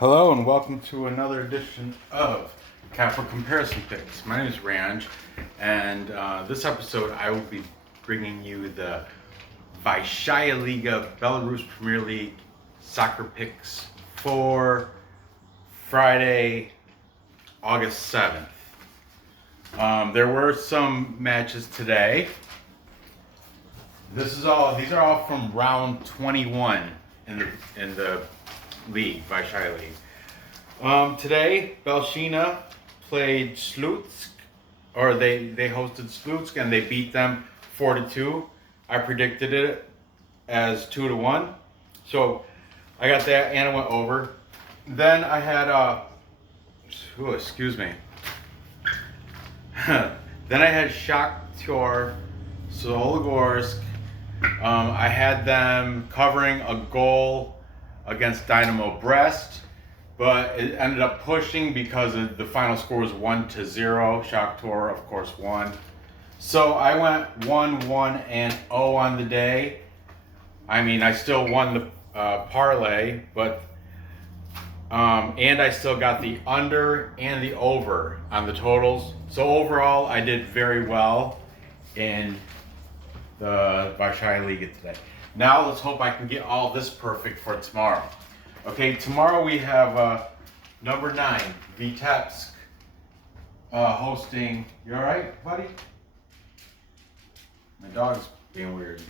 Hello and welcome to another edition of Capital Comparison Picks. My name is Ranj, and this episode I will be bringing you the Vysshaya Liga Belarus Premier League soccer picks for Friday, August 7th. There were some matches today. These are all from round 21 in the league, Vysshaya League. Today, Vysshaya played Slutsk, or they hosted Slutsk and they beat them 4-2. I predicted it as 2-1, so I got that and I went over. Then I had then I had Shakhtar Soligorsk. I had them covering a goal against Dynamo Brest, but it ended up pushing because the final score was 1-0. Shakhtar, of course, won. So I went 1-1-0 on the day. I mean, I still won the parlay, but and I still got the under and the over on the totals. So overall, I did very well in the Vysshaya League today. Now let's hope I can get all this perfect for tomorrow. Okay, tomorrow we have number 9, Vitebsk, hosting. You all right, buddy? My dog's being weird.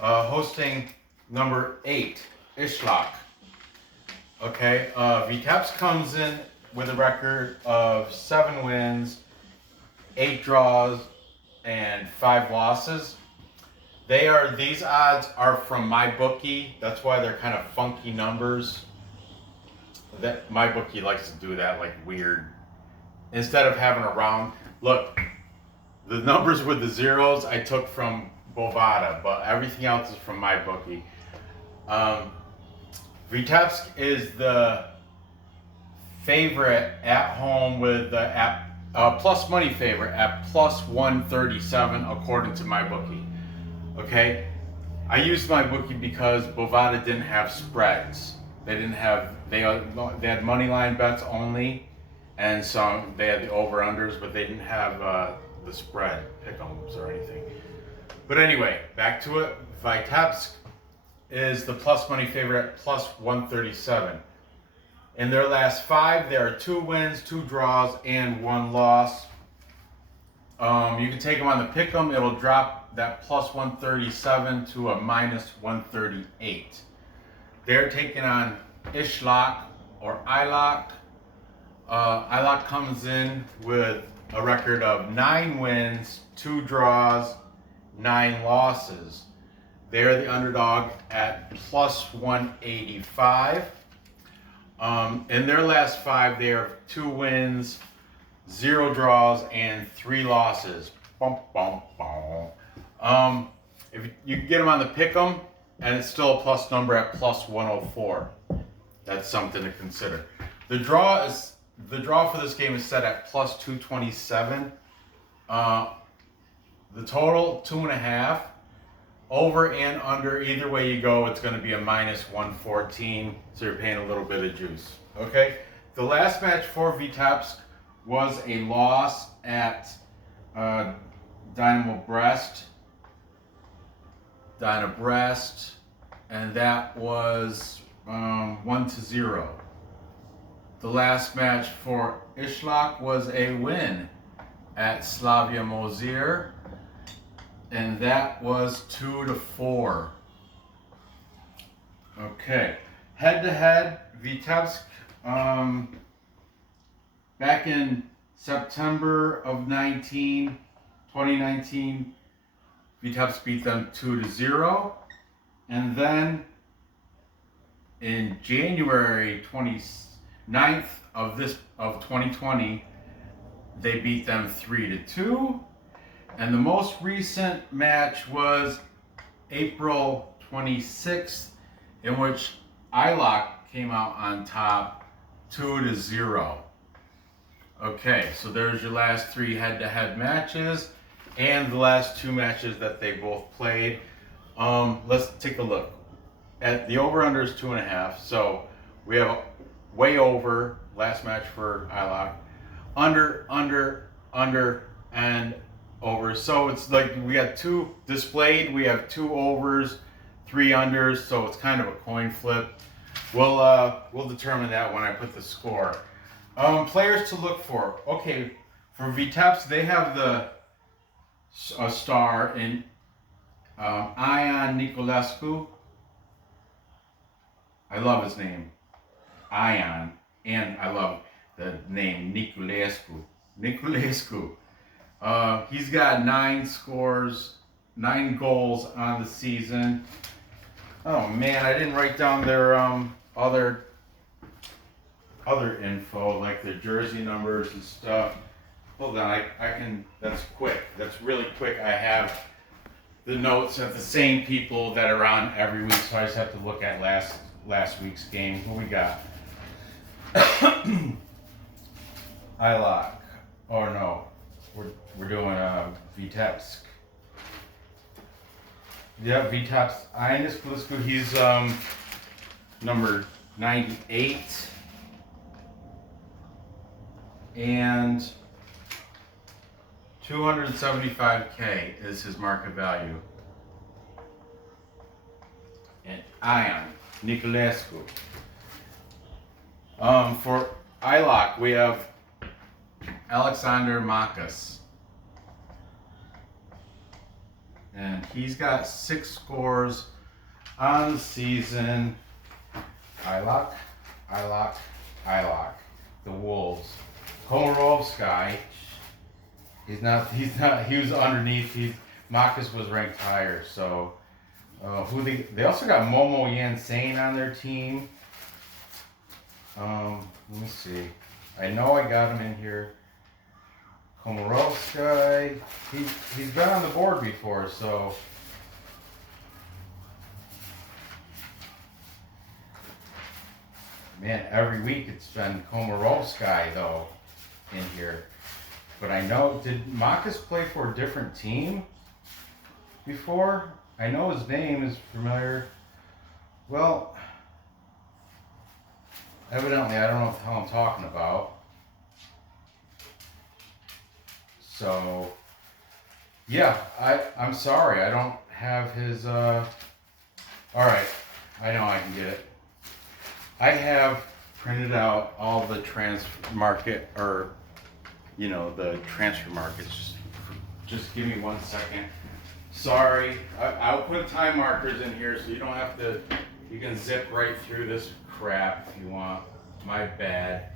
Hosting number 8, Isloch. Okay, Vitebsk comes in with a record of 7 wins, 8 draws, and 5 losses. These odds are from MyBookie. That's why they're kind of funky numbers. That MyBookie likes to do that, like weird. Instead of having a round, look, the numbers with the zeros I took from Bovada, but everything else is from MyBookie. Vitebsk is the favorite at home with the plus money favorite at plus 137 according to MyBookie. Okay, I used MyBookie because Bovada didn't have spreads. They had money line bets only, and so they had the over-unders, but they didn't have the spread pick-ems or anything. But anyway, back to it. Vitebsk is the plus money favorite at plus 137. In their last 5, there are 2 wins, 2 draws, and 1 loss. You can take them on the pick-em. It'll drop that plus 137 to a minus 138. They're taking on Isloch or Isloch. Isloch comes in with a record of 9 wins, 2 draws, 9 losses. They're the underdog at plus 185. In their last 5, they have 2 wins, 0 draws, and 3 losses. If you can get them on the pick'em, and it's still a plus number at plus 104. That's something to consider. The draw for this game is set at plus 227. The total 2.5. Over and under, either way you go, it's going to be a minus 114. So you're paying a little bit of juice. Okay. The last match for Vitebsk was a loss at Dynamo Brest, and that was 1-0. The last match for Isloch was a win at Slavia Mozir, and that was 2-4. Okay, head-to-head, Vitebsk, back in September of 2019, Vitebsk beat them 2-0, and then in January 29th of 2020, they beat them 3-2, and the most recent match was April 26th, in which Isloch came out on top 2-0. Okay, so there's your last 3 head-to-head matches and the last 2 matches that they both played. Let's take a look at the over-under is 2.5. So we have way over. Last match for Isloch. Under, and over. So it's like we got two displayed. We have 2 overs, 3 unders. So it's kind of a coin flip. We'll determine that when I put the score. Players to look for. Okay, for Vitebsk, they have a star in Ion Niculescu. I love his name, Ion, and I love the name Niculescu. He's got 9 scores, 9 goals on the season. Oh man, I didn't write down their other info, like their jersey numbers and stuff. Hold on, I can, that's quick. That's really quick. I have the notes of the same people that are on every week, so I just have to look at last week's game. Who we got? Isloch. Or no, we're doing Vitebsk. Yeah, Vitebsk. Ionis Blisku, he's number 98. And 275K is his market value. And Ion Niculescu. For Isloch, we have Alexander Makas. And he's got 6 scores on the season. Isloch. The Wolves. Komarovsky. He was underneath. Makas was ranked higher. So, they also got Momo Yansane on their team. Let me see. I know I got him in here. Komarovsky. He's been on the board before, so. Man, every week it's been Komarovsky though in here. But I know, did Makas play for a different team before? I know his name is familiar. Well, evidently I don't know how I'm talking about. So, yeah, I'm sorry, I don't have his, alright, I know I can get it. I have printed out all the transfer market, or, the transfer markets. Just give me 1 second. Sorry, I'll put time markers in here so you don't have to, you can zip right through this crap if you want. My bad.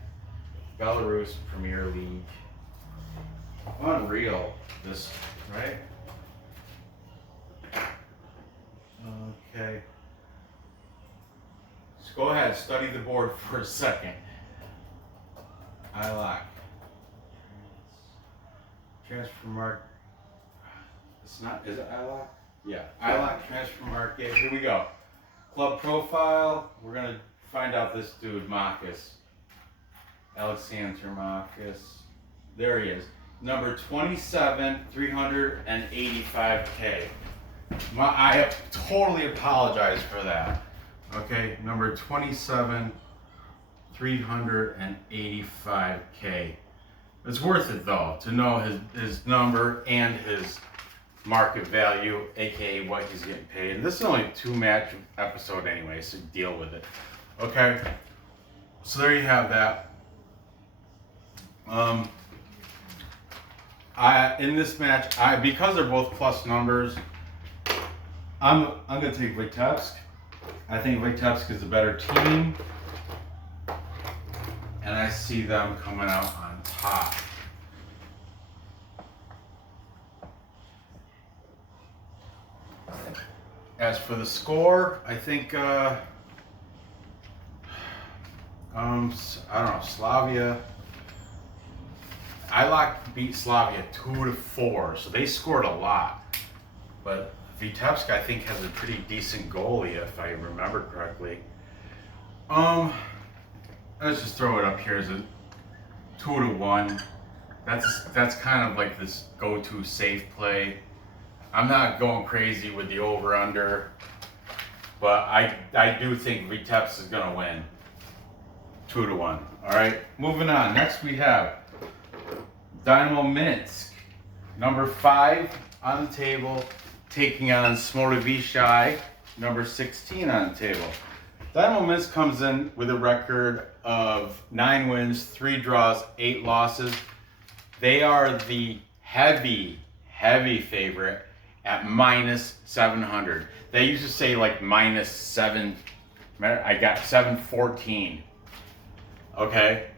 Belarus Premier League. Unreal, this, right? Okay. Just go ahead, study the board for a second. Isloch. Transfer market. It's not, is it Isloch? Yeah, Isloch transfer market. Here we go. Club profile. We're going to find out this dude, Makas. Alexander Makas. There he is. Number 27, 385K. I totally apologize for that. Okay, number 27, 385K. It's worth it though to know his number and his market value, aka what he's getting paid. And this is only a 2-match episode anyway, so deal with it. Okay, so there you have that. In this match, because they're both plus numbers, I'm gonna take Vitebsk. I think Vitebsk is a better team, and I see them coming out on top. As for the score, I think I don't know, Slavia. Isloch beat Slavia 2-4, so they scored a lot. But Vitebsk, I think, has a pretty decent goalie, if I remember correctly. Let's just throw it up here as a 2-1. That's kind of like this go-to safe play. I'm not going crazy with the over/under, but I do think Vitebsk is going to win 2-1. All right, moving on. Next we have Dynamo Minsk, number 5 on the table, taking on Smolevichi, number 16 on the table. Dynamo Minsk comes in with a record of 9 wins, 3 draws, 8 losses. They are the heavy favorite at minus 700. They used to say like minus 7. I got 714. Okay,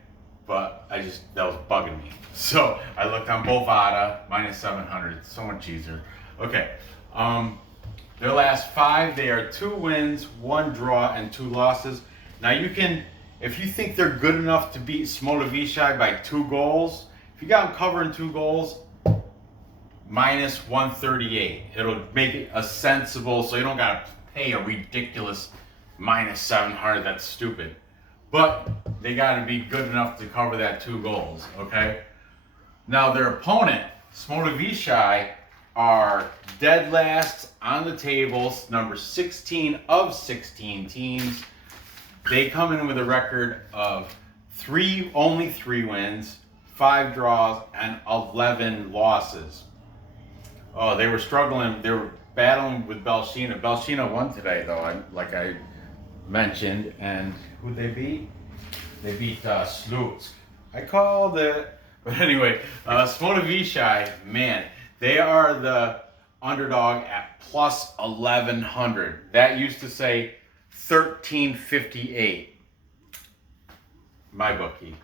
but that was bugging me. So I looked on Bovada, minus 700. It's so much easier. Okay, their last 5, they are 2 wins, 1 draw, and 2 losses. Now you can, if you think they're good enough to beat Smolevichi by 2 goals, if you got them covering 2 goals, minus 138. It'll make it a sensible, so you don't gotta pay a ridiculous minus 700. That's stupid. But they gotta be good enough to cover that 2 goals, okay? Now their opponent, Smolevichi, are dead last on the tables, number 16 of 16 teams. They come in with a record of only 3 wins, 5 draws, and 11 losses. Oh, they were struggling. They were battling with Belshina. Belshina won today, though, like I mentioned. And who'd they beat? They beat Sluts. I called it. But anyway, Smolevichi, man, they are the underdog at plus 1100. That used to say 1358. My bookie.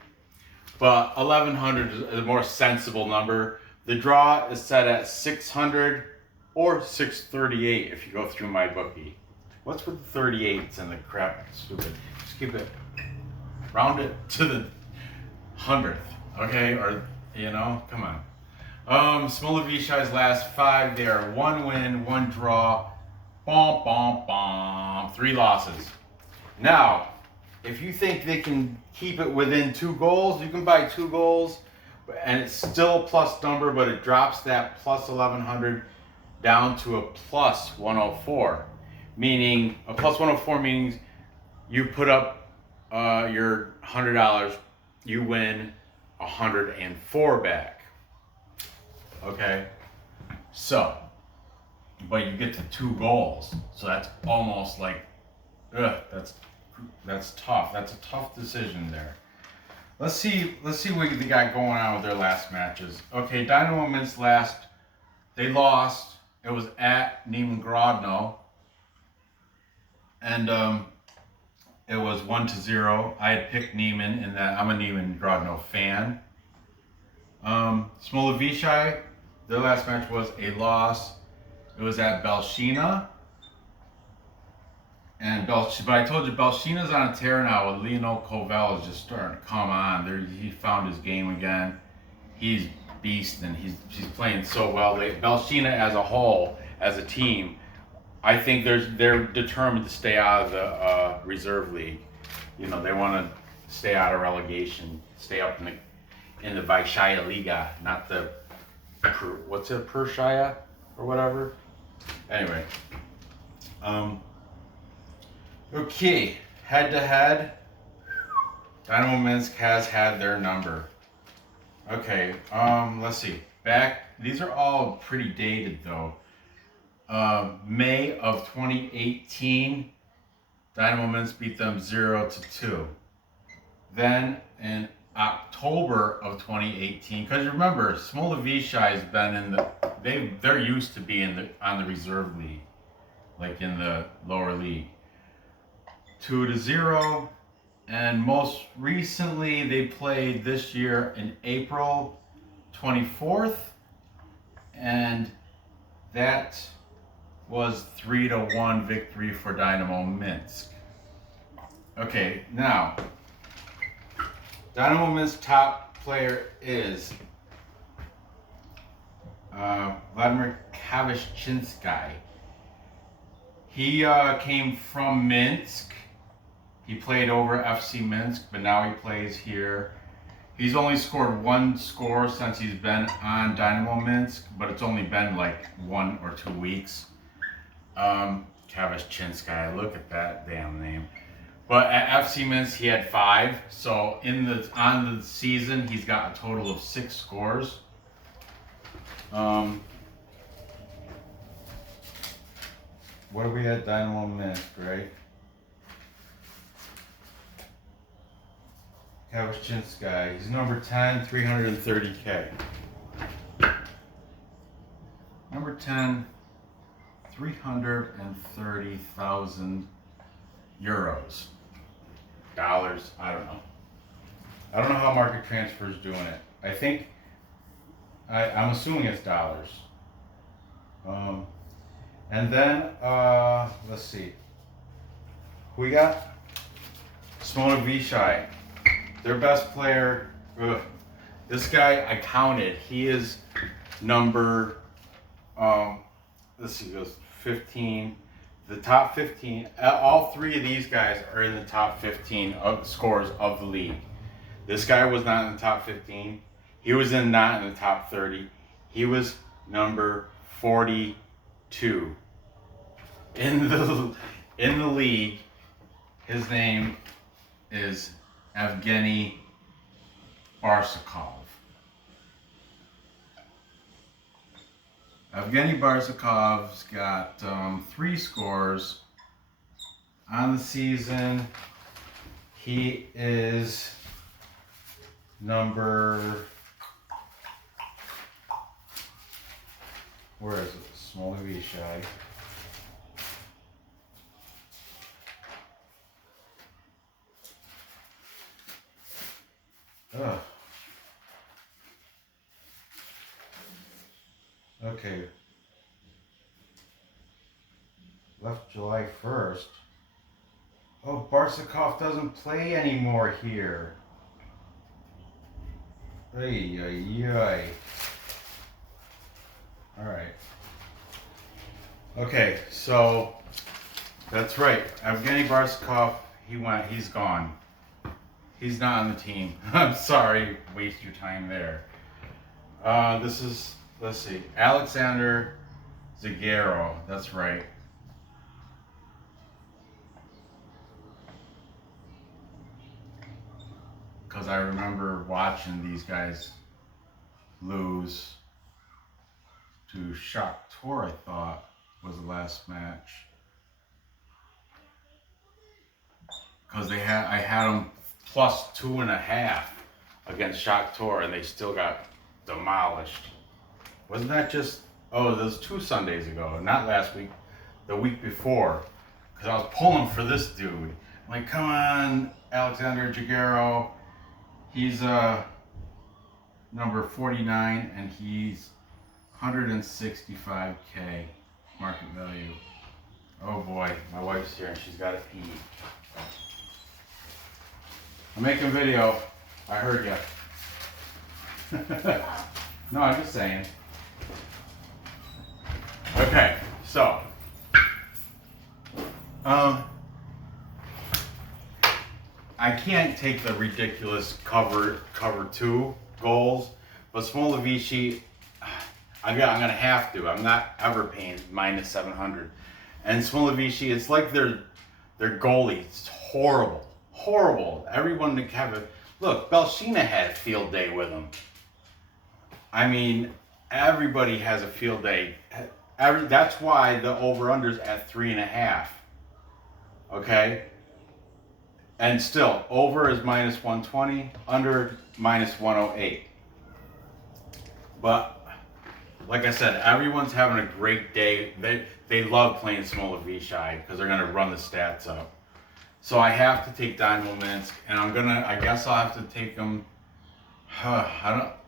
But 1100 is a more sensible number. The draw is set at 600 or 638 if you go through my bookie. What's with the 38s and the crap? Stupid. Just keep it, round it to the 100th, okay? Or, come on. Smolevichi's last 5, they are 1 win, 1 draw, 3 losses. Now, if you think they can keep it within 2 goals, you can buy 2 goals, and it's still a plus number, but it drops that plus 1100 down to a plus 104. Meaning, a plus 104 means you put up your $100, you win 104 back. Okay? So, but you get to 2 goals. So that's almost like, that's tough. That's a tough decision there. Let's see what they got going on with their last matches. Okay, Dynamo Minsk they lost. It was at Neiman Grodno. And it was 1-0. I had picked Neiman in that. I'm a Neiman Grodno fan. Smolevichi, their last match was a loss. It was at Belshina. But I told you, Belshina's on a tear now. With Leonel Koval is just starting to come on. He found his game again. He's beast, and he's playing so well. Belshina as a whole, as a team, I think they're determined to stay out of the reserve league. They want to stay out of relegation, stay up in the Vysshaya Liga, not the Pershaya or whatever. Anyway, okay, head to head, Dynamo Minsk has had their number. Okay, let's see. These are all pretty dated though. May of 2018, Dynamo Minsk beat them 0-2. Then in October of 2018, because remember, Smolevichi has been they're used to being on the reserve league, like in the lower league. 2-0, and most recently they played this year in April 24th, and that was 3-1 victory for Dynamo Minsk. Okay, now Dynamo Minsk top player is Vladimir Kavichinsky. He came from Minsk. He played over FC Minsk, but now he plays here. He's only scored 1 score since he's been on Dynamo Minsk, but it's only been like 1 or 2 weeks. Kavichinsky, look at that damn name. But at FC Minsk, he had 5. So on the season, he's got a total of 6 scores. What are we at Dynamo Minsk, right? Kavichinsky, he's number 10, 330K. Number 10, 330,000 euros. Dollars, I don't know. I don't know how market transfer is doing it. I think, I'm assuming it's dollars. And then, let's see. We got Simone Vichai, their best player. This guy, I counted, he is number, let's see, goes 15. The top 15, all 3 of these guys are in the top 15 of scores of the league. This guy was not in the top 15. He was not in the top 30. He was number 42 in the league. His name is Evgeny Barsukov. Evgeny Barsukov's got 3 scores on the season. He is number, where is it? Smolevichi. Ugh. Okay. Left July 1st. Oh, Barsukov doesn't play anymore here. Ay, ay, ay. All right. Okay, so that's right. Evgeny Barsukov, he's gone. He's not on the team. I'm sorry, waste your time there. This is, let's see, Alexander Zagaro, that's right. Because I remember watching these guys lose to Shakhtar, I thought, was the last match. Because I had them plus 2.5 against Shakhtar, and they still got demolished. Wasn't that just, oh, that was 2 Sundays ago, not last week, the week before. Because I was pulling for this dude. I'm like, come on, Alexander Jagaro. He's number 49, and he's 165K market value. Oh boy, my wife's here and she's got to pee. I'm making video. I heard you. No, I'm just saying. Okay, so I can't take the ridiculous cover 2 goals, but Smolevichi, I'm gonna have to. I'm not ever paying minus 700. And Smolevichi, it's like their goalie. It's horrible. Horrible. Everyone that have it. Look, Belshina had a field day with him. I mean, everybody has a field day. That's why the over-under's at 3.5. Okay? And still, over is minus 120, under minus 108. But, like I said, everyone's having a great day. They love playing Smolevichi because they're going to run the stats up. So I have to take Dynamo Minsk, and I guess I'll have to take them,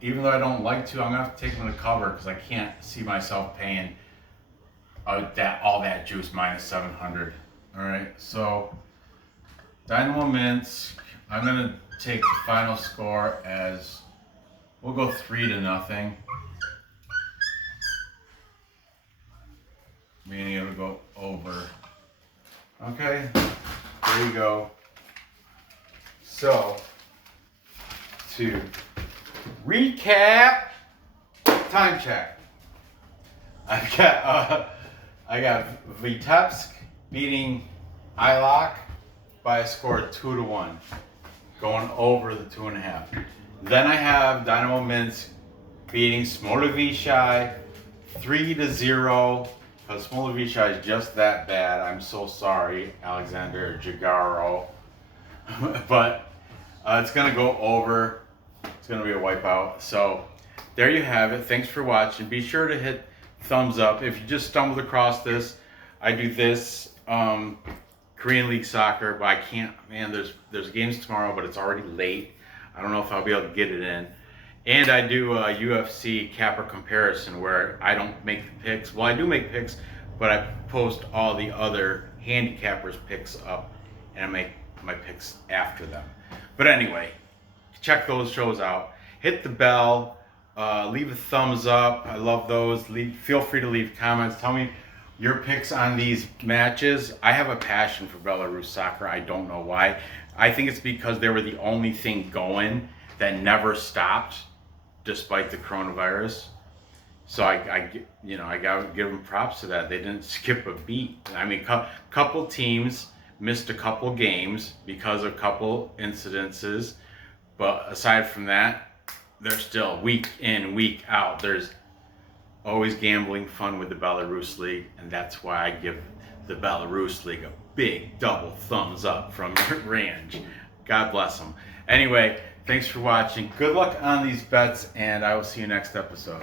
even though I don't like to, I'm going to have to take them to cover because I can't see myself paying all that juice minus 700. All right, so Dynamo Minsk, I'm going to take the final score as, we'll go 3-0. Meaning it'll go over. Okay, there you go. So, to recap, time check. I got Vitebsk beating Isloch by a score of 2-1, going over the 2.5. Then I have Dynamo Minsk beating Smolevichi 3-0, because Smolevichi is just that bad. I'm so sorry, Alexander Jigaro. But it's going to go over. It's going to be a wipeout. So there you have it. Thanks for watching. Be sure to hit thumbs up. If you just stumbled across this, I do this Korean League soccer, but I can't, man, there's games tomorrow, but it's already late. I don't know if I'll be able to get it in. And I do a UFC capper comparison where I don't make the picks. Well, I do make picks, but I post all the other handicappers' picks up, and I make my picks after them. But anyway, check those shows out. Hit the bell. Leave a thumbs up. I love those. Feel free to leave comments. Tell me your picks on these matches. I have a passion for Belarus soccer. I don't know why. I think it's because they were the only thing going that never stopped despite the coronavirus. So I gotta give them props to that. They didn't skip a beat. I mean, couple teams missed a couple games because of couple incidences, but aside from that, they're still week in, week out. There's always gambling fun with the Belarus League, and that's why I give the Belarus League a big double thumbs up from Ranj. God bless them. Anyway, thanks for watching. Good luck on these bets, and I will see you next episode.